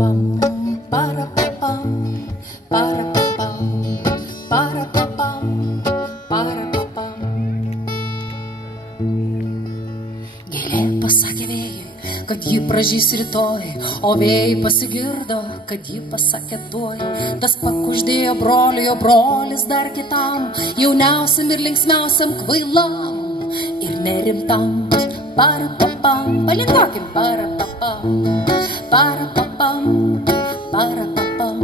Gėlė pasakė vėjui, kad ji pražys rytoj, o vėjai pasigirdo, kad ji pasakė tuoj. Tas pakuždėjo broliui, o brolis dar kitam, jauniausiam ir linksmiausiam, kvailam ir nerimtam. Parapapam, palinkuokim, parapapam, parapapam, parapapam.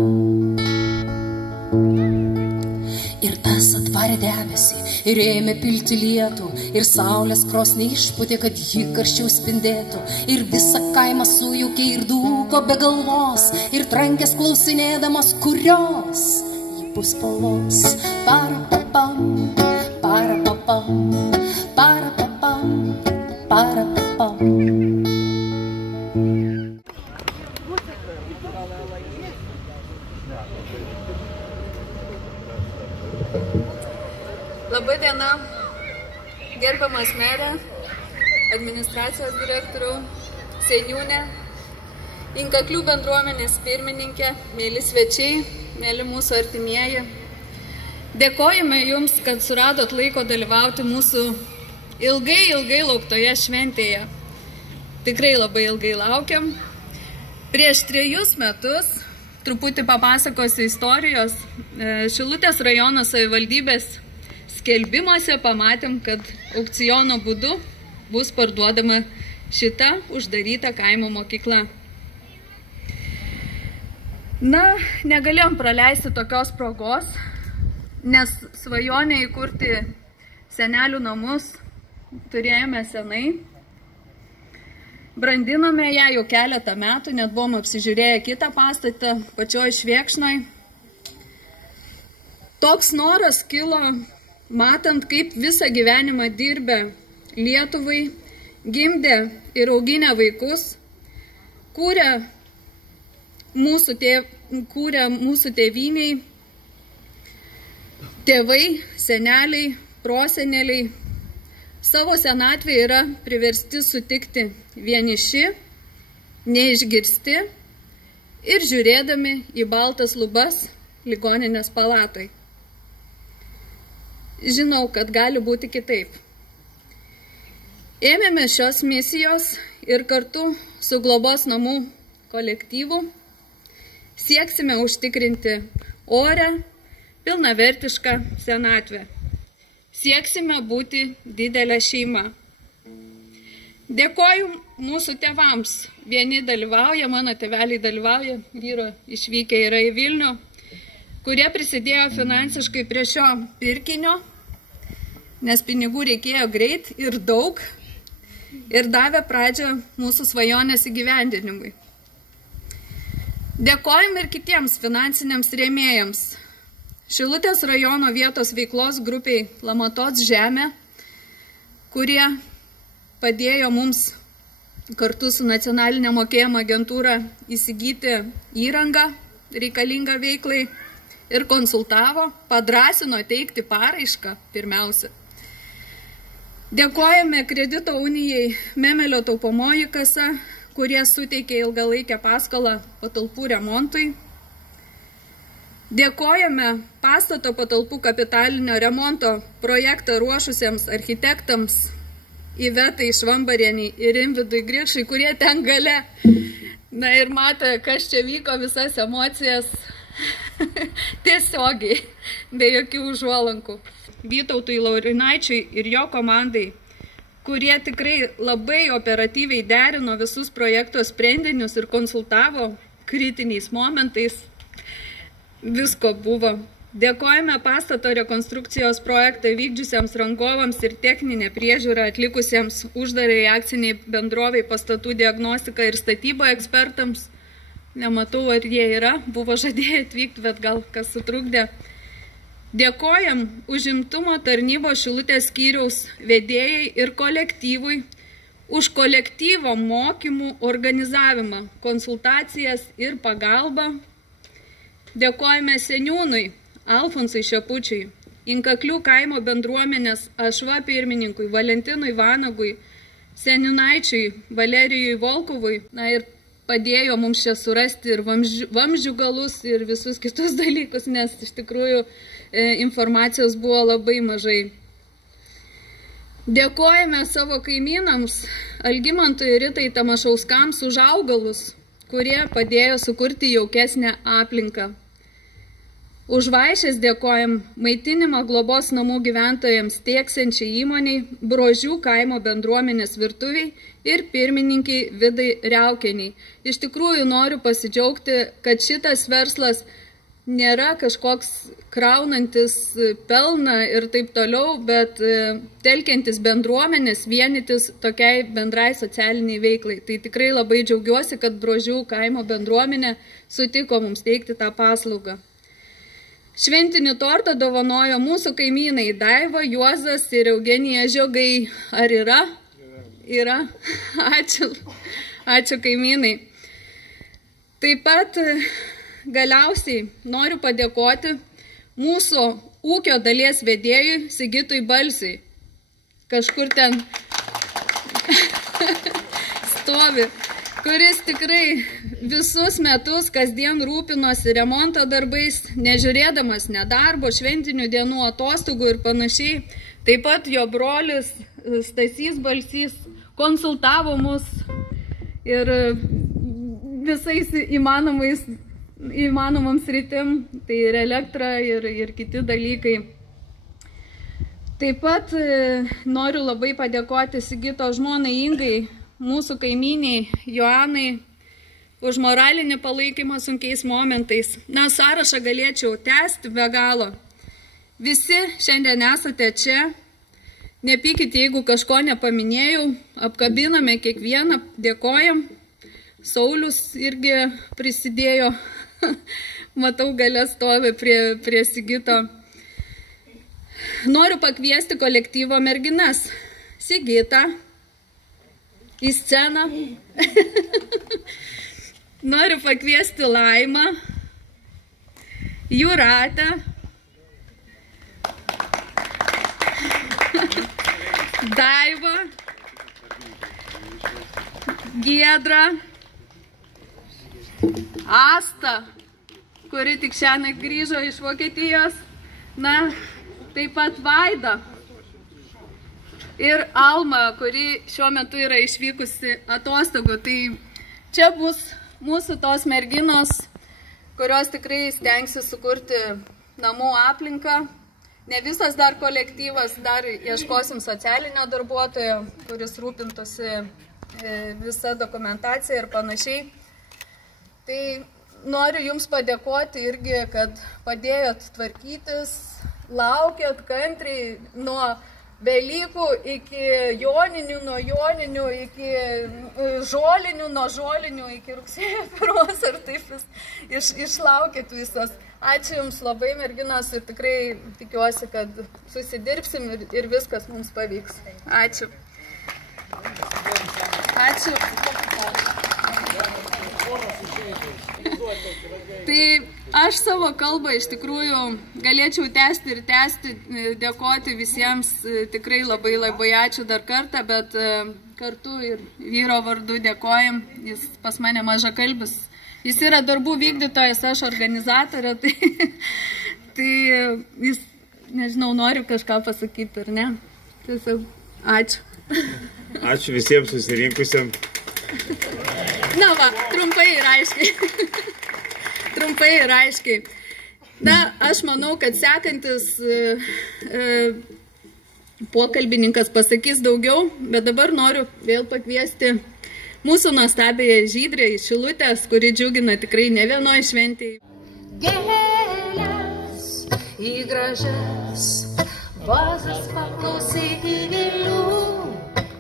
Ir tas atvarė debesį ir ėmė pilti lietų, ir saulės krosnį išpūtė, kad ji karščiau spindėtų, ir visą kaimą sujaukė ir dūko be galvos, ir trankės klausinėdamas, kurios ji bus spalvos. Parapapam, parapapam, parapapam, parapapam. Labai diena, gerbiamas merė, administracijos direktorių, seniūnė, Inkaklių bendruomenės pirmininkė, mėly svečiai, mėly mūsų artimieji. Dėkojame Jums, kad suradot laiko dalyvauti mūsų ilgai lauktoje šventėje. Tikrai labai ilgai laukiam. Prieš 3 metus, truputį papasakosiu istorijos, Šilutės rajono savivaldybės skelbimuose pamatėm, kad aukciono būdu bus parduodama šita uždaryta kaimo mokykla. Na, negalėjom praleisti tokios progos, nes svajonę įkurti senelių namus turėjome senai. Brandinome ją jau keletą metų, net buvom apsižiūrėję kitą pastatą pačioj Švėkšnoj. Toks noras kilo, matant, kaip visą gyvenimą dirbę Lietuvai, gimdė ir auginę vaikus, kūrė mūsų tėvyniai, tėvai, seneliai, proseneliai, savo senatvėje yra priversti sutikti vieniši, neišgirsti ir žiūrėdami į baltas lubas ligoninės palatoj. Žinau, kad gali būti kitaip. Ėmėme šios misijos ir kartu su globos namų kolektyvu sieksime užtikrinti orę, pilnavertišką senatvę. Sieksime būti didelę šeimą. Dėkoju mūsų tėvams. Vieni dalyvauja, mano tėveliai dalyvauja, vyro išvykę yra į Vilnių, kurie prisidėjo finansiškai prie šio pirkinio, nes pinigų reikėjo greit ir daug ir davė pradžią mūsų svajonės įgyvendinimui. Dėkojam ir kitiems finansiniams rėmėjams. Šilutės rajono vietos veiklos grupiai Lamatos žemė, kurie padėjo mums kartu su nacionalinė mokėjimo agentūra įsigyti įrangą reikalingą veiklai ir konsultavo, padrąsino teikti paraišką pirmiausia. Dėkojame kredito unijai Memelio taupomoji kasa, kurie suteikė ilgalaikę paskolą patalpų remontui. Dėkojame pastato patalpų kapitalinio remonto projektą ruošusiems architektams Ivetai Švambarienei ir Rimvidui Grikšai, kurie ten gale. Na ir matė, kas čia vyko, visas emocijas tiesiogiai, be jokių užuolankų. Vytautui Laurinaičiui ir jo komandai, kurie tikrai labai operatyviai derino visus projekto sprendinius ir konsultavo kritiniais momentais. Visko buvo. Dėkojame pastato rekonstrukcijos projektą vykdžiusiems rangovams ir techninę priežiūrą atlikusiems uždarai akciniai bendroviai pastatų diagnostiką ir statybą ekspertams. Nematau, ar jie yra, buvo žadėję atvykti, bet gal kas sutrukdė. Dėkojam užimtumo tarnybos Šilutės skyriaus vedėjai ir kolektyvui už kolektyvo mokymų organizavimą, konsultacijas ir pagalbą. Dėkojame seniūnui Alfonsui Šepučiui, Inkaklių kaimo bendruomenės Ašva pirmininkui Valentinui Vanagui, seniūnaičiui Valerijui Volkovui, na ir padėjo mums čia surasti ir vamzdžių galus ir visus kitus dalykus, nes iš tikrųjų informacijos buvo labai mažai. Dėkojame savo kaimynams Algimantui ir Ritai Tamašauskams už augalus, kurie padėjo sukurti jaukesnę aplinką. Už vaišes dėkojam maitinimą globos namų gyventojams tieksiančiai įmoniai, Brožių kaimo bendruomenės virtuviai ir pirmininkiai Vidai Riaukeniai. Iš tikrųjų noriu pasidžiaugti, kad šitas verslas nėra kažkoks kraunantis pelną ir taip toliau, bet telkiantis bendruomenės, vienytis tokiai bendrai socialiniai veiklai. Tai tikrai labai džiaugiuosi, kad Brožių kaimo bendruomenė sutiko mums teikti tą paslaugą. Šventinį tortą dovanojo mūsų kaimynai Daiva, Juozas ir Eugenija Žiogai. Ar yra? Yra. Ačiū. Ačiū kaimynai. Taip pat galiausiai noriu padėkoti mūsų ūkio dalies vedėjui Sigitui Balsiui. Kažkur ten stovi, kuris tikrai visus metus kasdien rūpinosi remonto darbais, nežiūrėdamas nedarbo, šventinių dienų atostogų ir panašiai. Taip pat jo brolis Stasys Balsys konsultavo mus ir visais įmanomam sritim, tai ir elektra ir kiti dalykai. Taip pat noriu labai padėkoti Sigito žmonai Ingai, mūsų kaimyniai Joanai, už moralinį palaikymą sunkiais momentais. Na, sąrašą galėčiau tęsti be galo. Visi šiandien esate čia. Nepykite, jeigu kažko nepaminėjau. Apkabiname kiekvieną, dėkojam. Saulius irgi prisidėjo. Matau, gale stovi prie Sigito. Noriu pakviesti kolektyvo merginas. Sigita į sceną. Noriu pakviesti Laimą, Jūratę, Daivą, Giedrą, Astą, kuri tik šiandien grįžo iš Vokietijos, na, taip pat Vaidą. Ir Alma, kuri šiuo metu yra išvykusi atostogų. Tai čia bus mūsų tos merginos, kurios tikrai stengsi sukurti namų aplinką. Ne visas dar kolektyvas, dar ieškosim socialinio darbuotojo, kuris rūpintųsi visą dokumentaciją ir panašiai. Tai noriu Jums padėkoti irgi, kad padėjot tvarkytis, laukėt kantriai nuo Velykų iki joninių, nuo joninių iki žolinių, nuo žolinių iki rugsėjo 1 ir taip išlaukėt visas. Ačiū Jums labai, merginos, ir tikrai tikiuosi, kad susidirbsim ir viskas mums pavyks. Ačiū. Ačiū. Tai aš savo kalbą iš tikrųjų galėčiau tęsti ir tęsti, dėkoti visiems, tikrai labai labai ačiū dar kartą, bet kartu ir vyro vardu dėkojam, jis pas mane mažakalbis. Jis yra darbų vykdytojas, aš organizatorė, tai jis, nežinau, noriu kažką pasakyti, ar ne? Tiesiog ačiū. Ačiū visiems susirinkusiam. Na va, trumpai ir aiškiai. Trumpai ir aiškiai. Na, aš manau, kad sekantis pokalbininkas pasakys daugiau, bet dabar noriu vėl pakviesti mūsų nuostabėje Žydrę iš Šilutės, kuri džiugina tikrai ne vienoj šventėj. Gėlės į gražias vazas paklausyk į gėlių,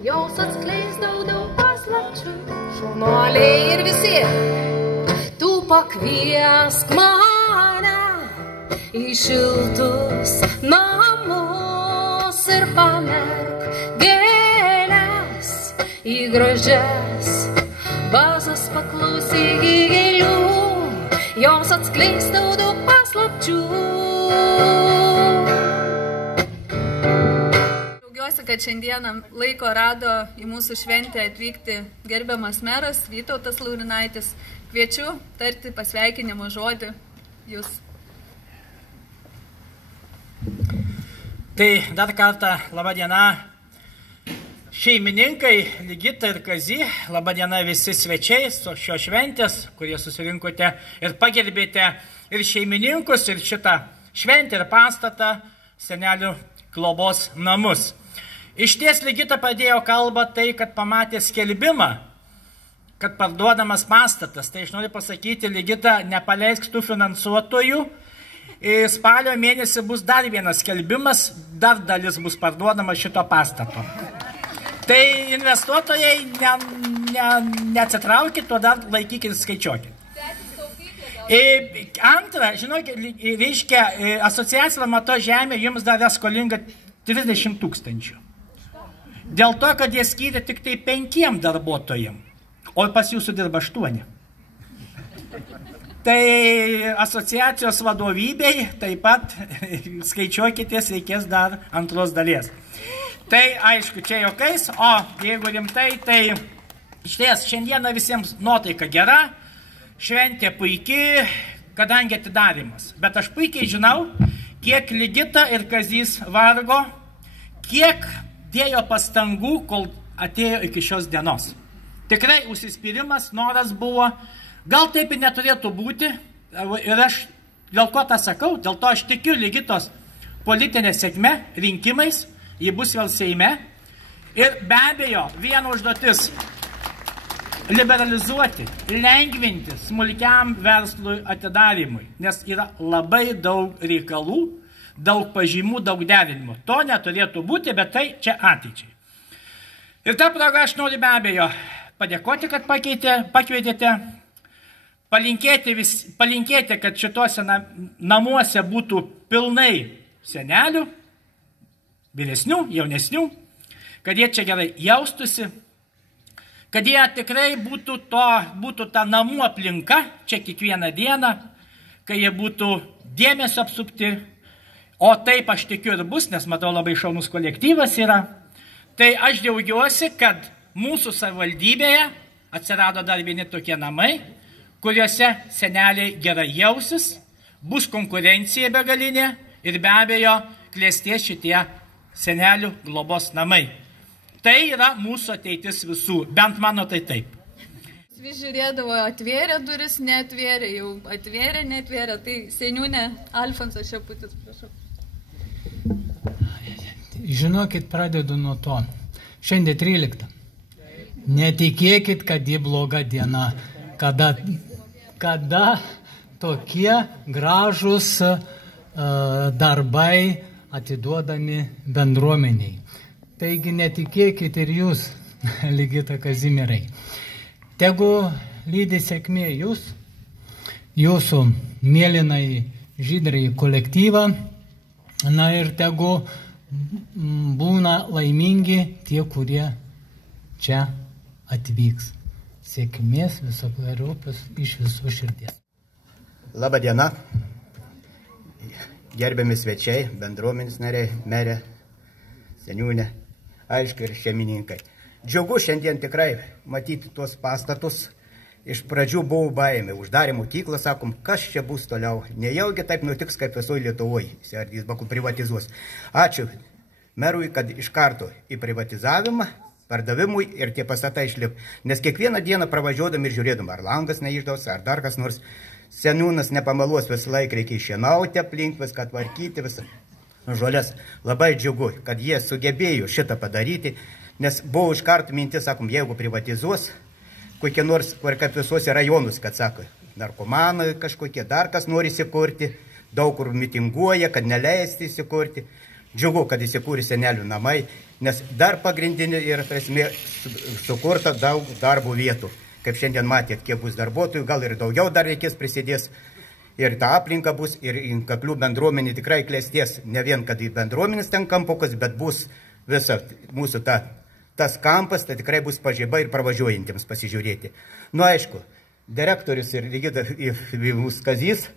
jos atskleis daug paslapčių. Šaunuoliai ir visi, tu pakviesk mane į šiltus namus ir pamerk gėlės į gražias vazas paklausyk į gėlių, jos atskleis daug paslapčių. Džiaugiuosi, kad šiandieną laiko rado į mūsų šventę atvykti gerbiamas meras Vytautas Laurinaitis. Kviečiu tarti pasveikinimo žodį jūs. Tai dar kartą laba diena šeimininkai, Ligita ir Kazy, laba diena visi svečiai su šio šventės, kurie susirinkote ir pagerbėte ir šeimininkus, ir šitą šventę ir pastatą senelių globos namus. Išties Ligita pradėjo kalbą tai, kad pamatė skelbimą, kad parduodamas pastatas. Tai aš noriu pasakyti, Ligita, nepaleisk tų finansuotojų. Spalio mėnesį bus dar vienas skelbimas, dar dalis bus parduodama šito pastato. Tai investuotojai neatsitraukit, to dar laikykit ir skaičiuokit. Antra, žinokit, reiškia, asociacija Mato žemė jums davė skolinga 30 000. Dėl to, kad jie skyrė tik tai 5 darbuotojams, o pas jūsų dirba 8. Tai asociacijos vadovybei taip pat skaičiuokitės, reikės dar antros dalies. Tai aišku, čia jokais, o jeigu rimtai, tai išties šiandieną visiems nuotaika gera, šventė puikiai, kadangi atidarimas. Bet aš puikiai žinau, kiek Ligita ir Kazys vargo, kiek dėjo pastangų, kol atėjo iki šios dienos. Tikrai užsispyrimas, noras buvo. Gal taip ir neturėtų būti, ir aš dėl ko tą sakau, dėl to aš tikiu Ligitos politinė sėkme, rinkimais, ji bus vėl Seime, ir be abejo viena užduotis – liberalizuoti, lengvinti smulkiam verslui atidarimui, nes yra labai daug reikalų, daug pažymų, daug derinimų. To neturėtų būti, bet tai čia ateičiai. Ir tą progą aš noriu be abejo padėkoti, kad pakvietėte. Palinkėti, kad šituose namuose būtų pilnai senelių, vyresnių, jaunesnių, kad jie čia gerai jaustusi, kad jie tikrai būtų ta namų aplinka čia kiekvieną dieną, kai jie būtų dėmesio apsupti, o taip aš tikiu ir bus, nes matau labai šaunus kolektyvas yra. Tai aš džiaugiuosi, kad mūsų savivaldybėje atsirado dar vieni tokie namai, kuriuose seneliai gerai jausis, bus konkurencija begalinė ir be abejo klestės šitie senelių globos namai. Tai yra mūsų ateitis visų, bent mano tai taip. Vis žiūrėdavo, atvėrė duris, neatvėrė, jau atvėrė, neatvėrė. Tai seniūnė Alfonsas Šeputis, prašau. Žinokit, pradedu nuo to. Šiandien 13. Netikėkit, kad ji bloga diena. Kada tokie gražus darbai atiduodami bendruomeniai. Taigi netikėkit ir jūs, Ligita, Kazimierai. Tegu lydi sėkmė jūs, jūsų mėlynai žydrai kolektyvą, na ir tegu būna laimingi tie, kurie čia atvyks. Sėkmės visokeriopos iš visų širdies. Labą dieną, gerbiami svečiai, bendruomenės nariai, merė, seniūnė, aišku ir šeimininkai. Džiugu šiandien tikrai matyti tuos pastatus. Iš pradžių buvo baimė, uždarė mokyklą, sakom, kas čia bus toliau. Nejaugi taip nutiks, kaip visoje Lietuvoje, Serdys Baku privatizuos. Ačiū merui, kad iš karto į privatizavimą, pardavimui ir tie pastatai išlip. Nes kiekvieną dieną pravažiuodami ir žiūrėdami, ar langas neišdaus, ar dar kas nors, seniūnas nepameluos, visą laiką reikia šienauti aplink, viską tvarkyti, visą žolės. Labai džiugu, kad jie sugebėjo šitą padaryti, nes buvo iš karto mintis, sakom, jeigu privatizuos, kokie nors, kaip visuose rajonus, kad sako, narkomanai kažkokie, dar kas nori įsikurti, daug kur mitinguoja, kad neleisti įsikurti. Džiugu, kad įsikūrė senelių namai, nes dar pagrindinė ir prasme sukurta daug darbo vietų. Kaip šiandien matėt, kiek bus darbuotojų, gal ir daugiau dar reikės prisidės. Ir ta aplinka bus, ir Inkaklių bendruomenė tikrai klestės. Ne vien, kad į bendruomenės ten kampukas, bet bus visa mūsų tas kampas, tai tikrai bus pažiba ir pravažiuojantiems pasižiūrėti. Nu, aišku, direktorius ir Ligita Kazys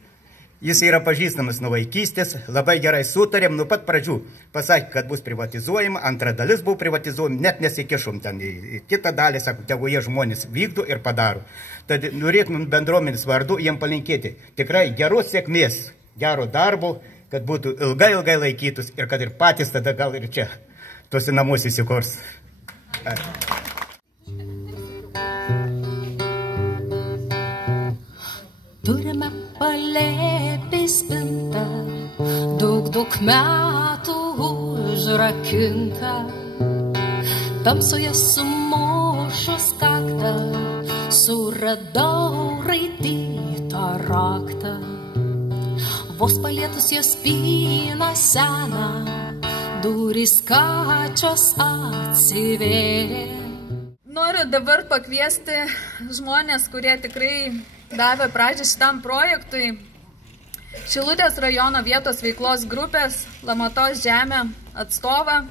Jis yra pažįstamas nuo vaikystės, labai gerai sutarėm, nuo pat pradžių pasakė, kad bus privatizuojama, antra dalis buvo privatizuojama, net nesikišom ten į kitą dalį, sako, tegu jie žmonės vykdo ir padaro. Tad norėtumėm bendruomenės vardu jiem palinkėti tikrai geros sėkmės, gero darbo, kad būtų ilgai laikytus ir kad ir patys tada gal ir čia tuose namuose įsikurs. Turime palėpį spintą, daug metų užrakinta. Tamsoje sumušus kaktą, suradau raidytą raktą. Vos palietus jos spyną seną, durys kačios atsivėrė. Noriu dabar pakviesti žmonės, kurie tikrai davė pradžią šitam projektui. Šilutės rajono vietos veiklos grupės Lamatos žemė atstovą.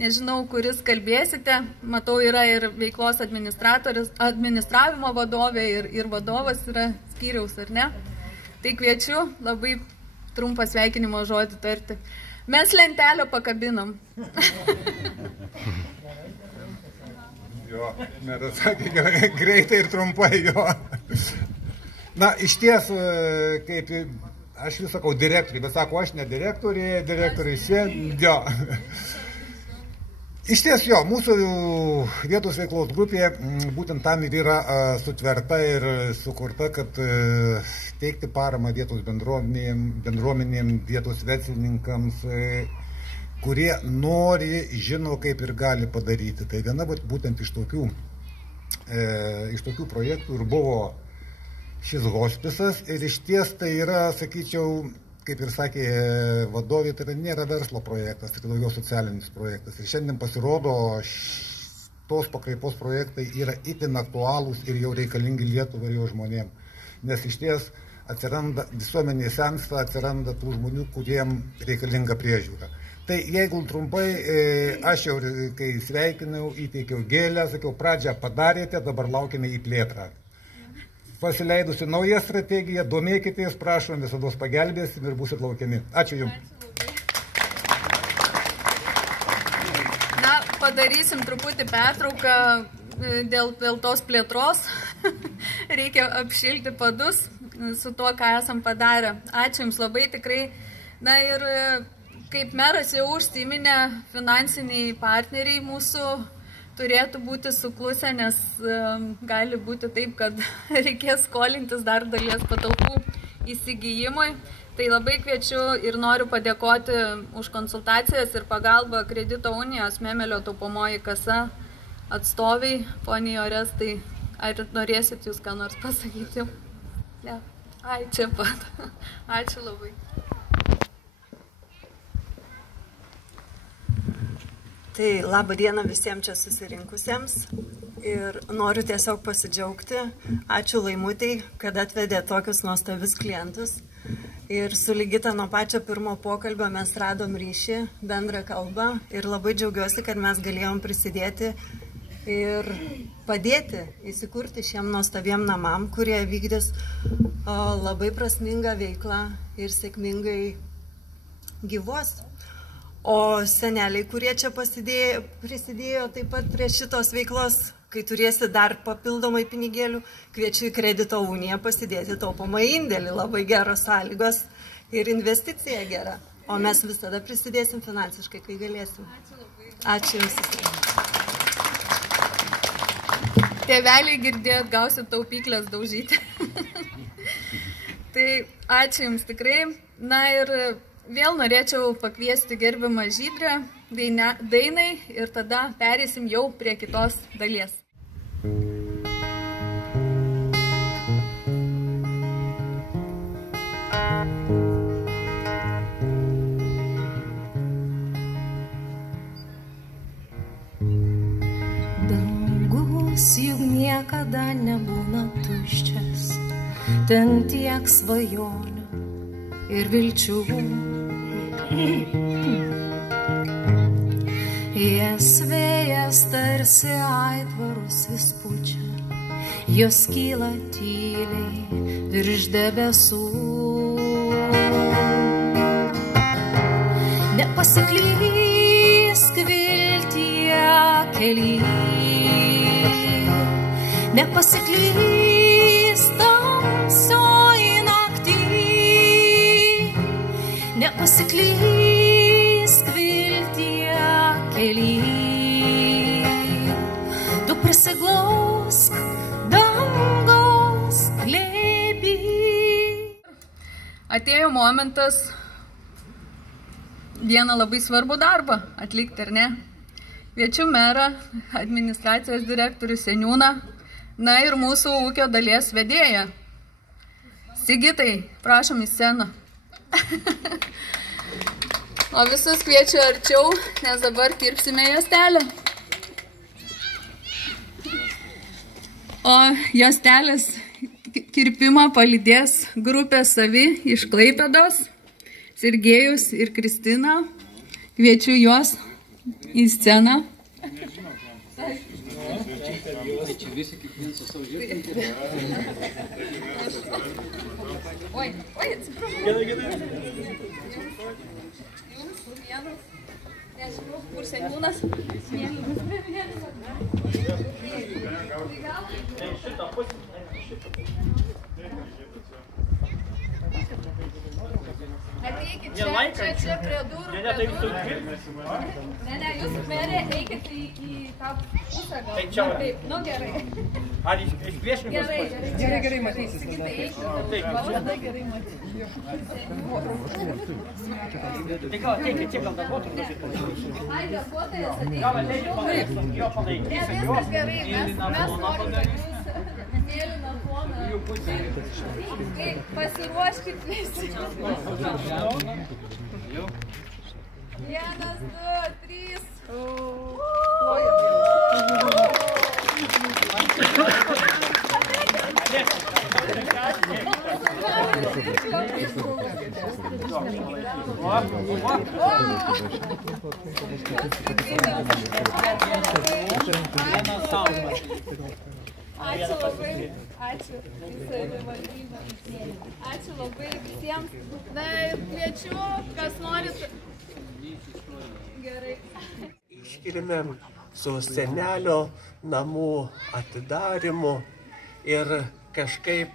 Nežinau, kuris kalbėsite. Matau, yra ir veiklos administravimo vadovė ir vadovas yra skyriaus, ar ne? Tai kviečiu labai trumpą sveikinimo žodį tarti. Mes lentelę pakabinom. Jo, meras sakė greitai ir trumpai, jo. Na, iš ties, kaip aš vis sakau direktoriai, bet sako, aš ne direktoriai šiandien, jo. Iš ties, jo, mūsų vietos veiklos grupė būtent tam ir yra sutverta ir sukurta, kad teikti paramą vietos bendruomenėm, vietos verslininkams, kurie nori, žino, kaip ir gali padaryti. Tai viena būtent iš tokių projektų ir buvo šis hospisas ir iš ties tai yra, sakyčiau, kaip ir sakė vadovė, tai nėra verslo projektas, tai daugiau socialinis projektas. Ir šiandien pasirodo, tos pakraipos projektai yra itin aktualūs ir jau reikalingi Lietuvai ir jo žmonėm. Nes iš ties atsiranda, visuomenė sensta, atsiranda tų žmonių, kuriem reikalinga priežiūra. Tai jeigu trumpai, aš jau, kai sveikinau, įteikiau gėlę, sakiau, pradžią padarėte, dabar laukime į plėtrą. Pasileidusi naują strategiją, domėkitės, prašom, visados pagelbėsim ir būsit laukiami. Ačiū Jums. Na, padarysim truputį pertrauką dėl tos plėtros. Reikia apšilti padus su tuo, ką esam padarę. Ačiū Jums labai tikrai. Na ir kaip meras jau užsiminė, finansiniai partneriai mūsų turėtų būti suklusę, nes gali būti taip, kad reikės skolintis dar dalies patalpų įsigijimui. Tai labai kviečiu ir noriu padėkoti už konsultacijas ir pagalbą Kredito unijos Memelio taupomoji kasa atstoviai, poniai Orestai. Ar norėsit jūs ką nors pasakyti? Ne. Ai, čia pat. Ačiū labai. Tai labą dieną visiems čia susirinkusiems ir noriu tiesiog pasidžiaugti. Ačiū Laimutei, kad atvedė tokius nuostabius klientus. Ir su Ligita nuo pačio pirmo pokalbio mes radom ryšį, bendrą kalbą ir labai džiaugiuosi, kad mes galėjom prisidėti ir padėti įsikurti šiem nuostabiem namam, kurie vykdys labai prasmingą veiklą ir sėkmingai gyvuos. O seneliai, kurie čia prisidėjo taip pat prie šitos veiklos, kai turėsi dar papildomai pinigėlių, kviečiu į Kredito uniją pasidėti taupomą indėlį, labai geros sąlygos ir investicija gera. O mes visada prisidėsim finansiškai, kai galėsim. Ačiū Jums. Tėveliai girdėjot, gausit taupyklės daužyti. Tai ačiū Jums tikrai. Na ir vėl norėčiau pakviesti gerbiamą Žydrę dainai ir tada perėsim jau prie kitos dalies. Dangus juk niekada nebūna tuščias, ten tiek svajonių ir vilčių. Jas vėjas tarsi aitvarus vis pučia, jos kyla tyliai virš debesų. Nepasiklysk viltie kely, nepasiklysk tamsioj nakty, nepasiklysk viltie kely, tu prisiglausk dangaus glėby. Atėjo momentas vieną labai svarbų darbą atlikti, ar ne? Kviečiu merą, administracijos direktorių Seniūną, na ir mūsų ūkio dalies vedėją. Sigitai, prašom į sceną. O visus kviečiu arčiau, nes dabar kirpsime juostelę. O juostelės kirpimą palydės grupė Savi iš Klaipėdos, Sergėjus ir Kristina. Kviečiu juos į sceną. Oi, atsiprašau. Jums vienas, nežinau, kur Seniūnas. Ateikit čia prie durų. Ne, jūs merė, eikit į tą pusę gal. Nu, gerai. Ar iš priešininkos? Gerai, matysis. Sigitai, eikit. Valada gerai matysis. Tai gal ateikit tiek gal darbuotojų. Ai, darbuotojas ateikit. Jo palaikysim. Viskas gerai, mes norim, kad jūs mėlyną foną. Pasiruoškit visi. 1, 2, 3. Ačiū labai, ačiū savivaldybė. Ačiū labai visiems. Na ir kviečiu, kas norit. Gerai. Iškilime su senelio namų atidarimu ir kažkaip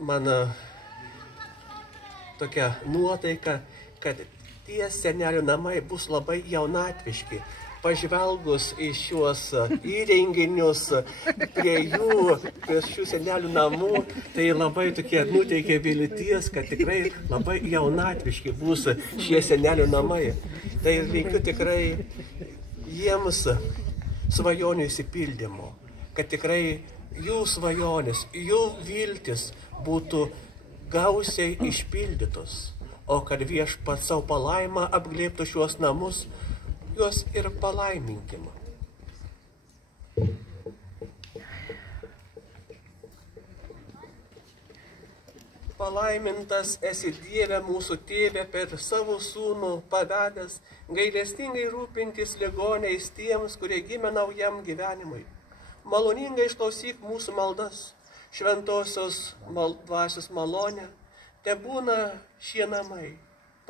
man tokia nuotaika, kad tie senelio namai bus labai jaunatviški. Pažvelgus į šiuos įrenginius prie šių senelių namų, tai labai tokie nuteikia vilties, kad tikrai labai jaunatviški bus šie senelių namai. Tai linkiu tikrai jiems svajonių išsipildymo, kad tikrai jų svajonės, jų viltis būtų gausiai išpildytos, o kad Viešpats savo palaimą apglėbtų šiuos namus, juos ir palaiminkim. Palaimintas esi Dieve mūsų tėve per savo sūnų pavedęs, gailestingai rūpintis ligoniais tiems, kurie gimė naujam gyvenimui. Maloningai išklausyk mūsų maldas, šventosios dvasios malonę, te būna šie namai,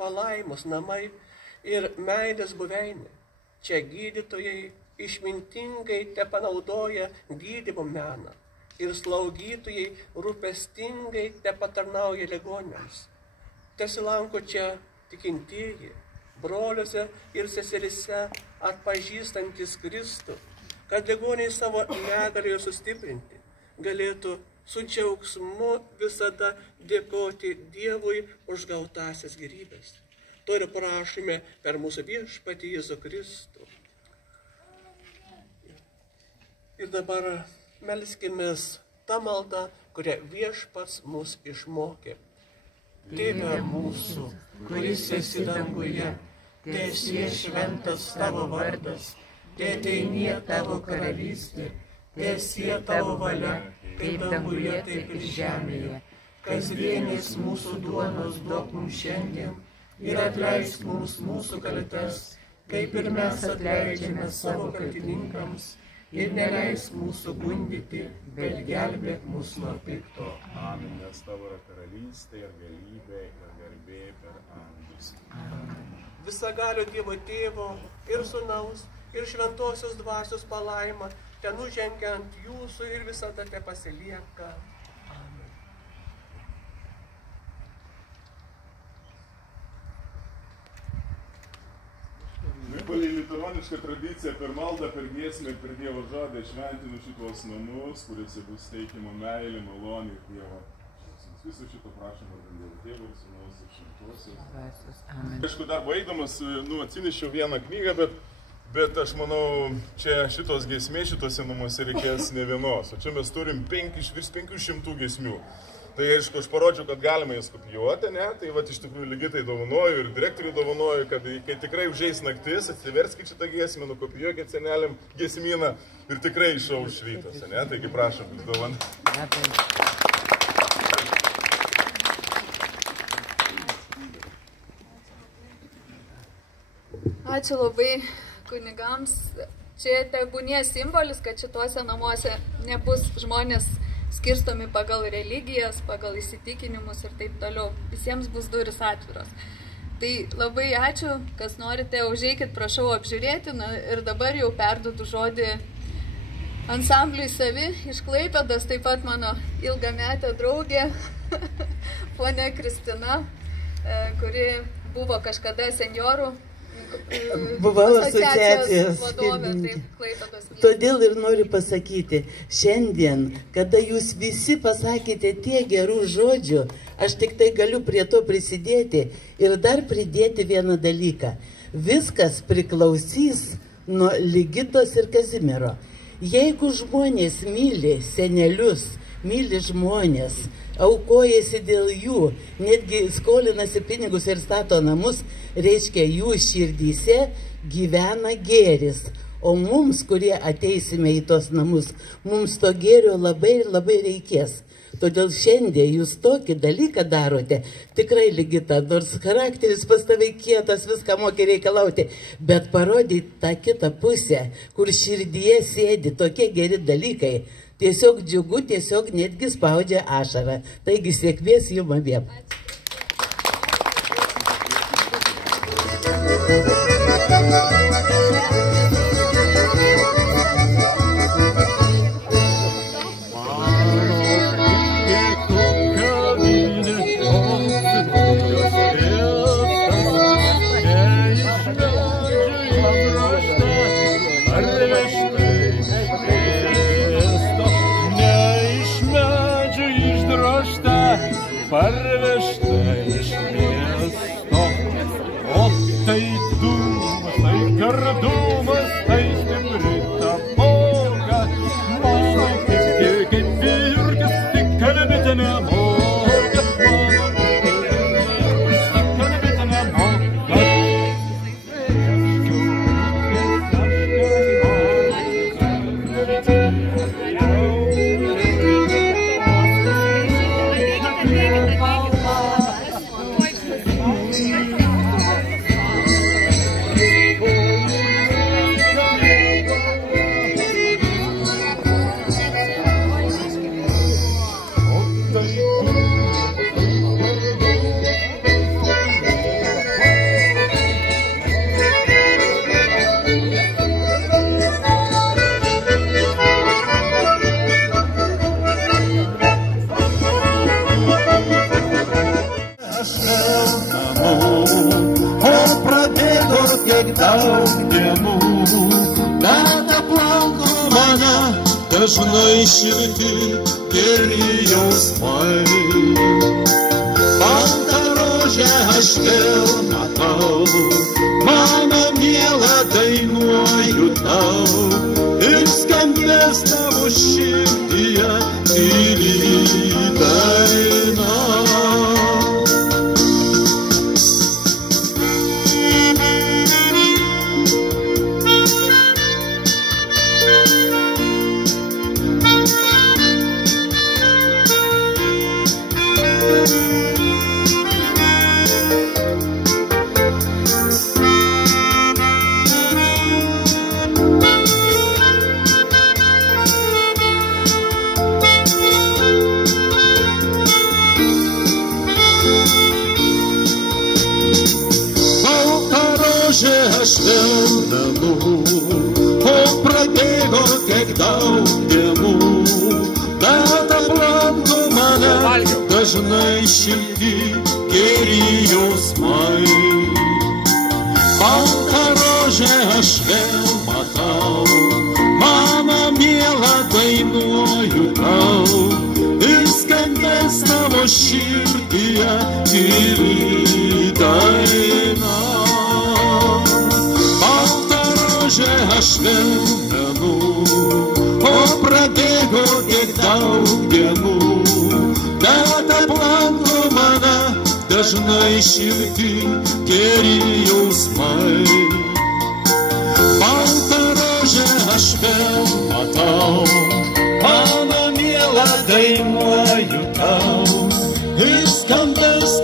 palaimos namai ir meilės buveinė. Čia gydytojai išmintingai te panaudoja gydymo meną ir slaugytojai rūpestingai te patarnauja ligoniams. Tesilanko čia tikintieji, broliuose ir seserise atpažįstantis Kristų, kad ligoniai savo negalėjo sustiprinti, galėtų su džiaugsmu visada dėkoti Dievui už gautasias gyvybes. To ir prašome per mūsų Viešpatį Jėzų Kristų. Ir dabar melskimės tą maldą, kurią Viešpats mus išmokė. Tėve mūsų, kuris esi danguje, teesie šventas tavo vardas, teateinie tavo karalystė, teesie tavo valia, kaip danguje, taip ir žemėje. Kasdienės mūsų duonos duok mums šiandien ir atleisk mums mūsų kaltes, kaip ir mes atleidžiame savo kaltininkams, ir neleisk mūsų gundyti, bet gelbėk mus nuo pikto. Amen, nes tavo yra karalystė ir galybė ir garbė per amžius. Amen. visagalio Dievo Tėvo ir Sūnaus ir Šventosios Dvasios palaima, ten nužengiant jūsų ir visada te pasilieka. Palei lituronišką tradiciją per maldą, per giesmę ir per Dievo žodį šventinu šitos namus, kuriuose bus teikiama meilė, malonė ir Dievo. Viso šito prašymą Dievo Tėvo ir Sūnaus ir Šventosios. Aišku, darbo eidamas, atsinešiau vieną knygą, bet aš manau, čia šitos giesmės, šitose namuose reikės ne vienos. O čia mes turim virš 500 giesmių. Tai aišku, aš parodžiau, kad galima jas kopijuoti, ne? Tai va, iš tikrųjų Ligitai dovanoju ir direktoriui dovanoju, kad kai tikrai užeis naktis, atsiverskit šitą giesmę, nukopijuokit seneliam giesmyną ir tikrai išauš rytas, ne? Taigi prašom, dovaną. Ačiū labai kunigams. Čia tebūnie simbolis, kad šituose namuose nebus žmonės skirstomi pagal religijas, pagal įsitikinimus ir taip toliau. Visiems bus duris atviros. Tai labai ačiū, kas norite, užeikit, prašau apžiūrėti. Ir dabar jau perduodu žodį ansambliui Savi iš Klaipėdos, taip pat mano ilgametė draugė, ponia Kristina, kuri buvo kažkada senjorų buvau asociacijos vadovė. Todėl ir noriu pasakyti, šiandien, kada jūs visi pasakėte tiek gerų žodžių, aš tik tai galiu prie to prisidėti ir dar pridėti vieną dalyką. Viskas priklausys nuo Ligitos ir Kazimiero. Jeigu žmonės myli senelius, myli žmonės, aukojasi dėl jų, netgi skolinasi pinigus ir stato namus, reiškia jų širdyse gyvena gėris. O mums, kurie ateisime į tos namus, mums to gėrio labai ir labai reikės. Todėl šiandien jūs tokį dalyką darote, tikrai Ligita, nors charakteris pas tavai kietas, viską moki reikalauti, bet parodyti tą kitą pusę, kur širdyje sėdi tokie geri dalykai, tiesiog džiugu, tiesiog netgi spaudžia ašarą. Taigi sėkmės jum abiem. Parvežta iš miesto, o tai dūmas, tai gardumas, tai stipri ta boga, mano kaip virgis, tik kalbėti nemoka, mano tik kalbėti nemoka. Dažnai širdį geri jausmai. Baltą rožę aš vėl matau, mano miela dainuoju tau, ir skambės tavo širdyje tyli daina. daug dienų, bet aplanko mane dažnai šilti geri jausmai. Baltą rožę aš vėl matau, mano miela dainuoju tau, ir skambės tavo širdyje tyli daina. Baltą rožę aš vėl menu, o prabėgo tiek daug dienų, bet aplanko mane dažnai šilti geri jausmai. Baltą rožę aš vėl matau, mano miela dainuoju tau, ir skambės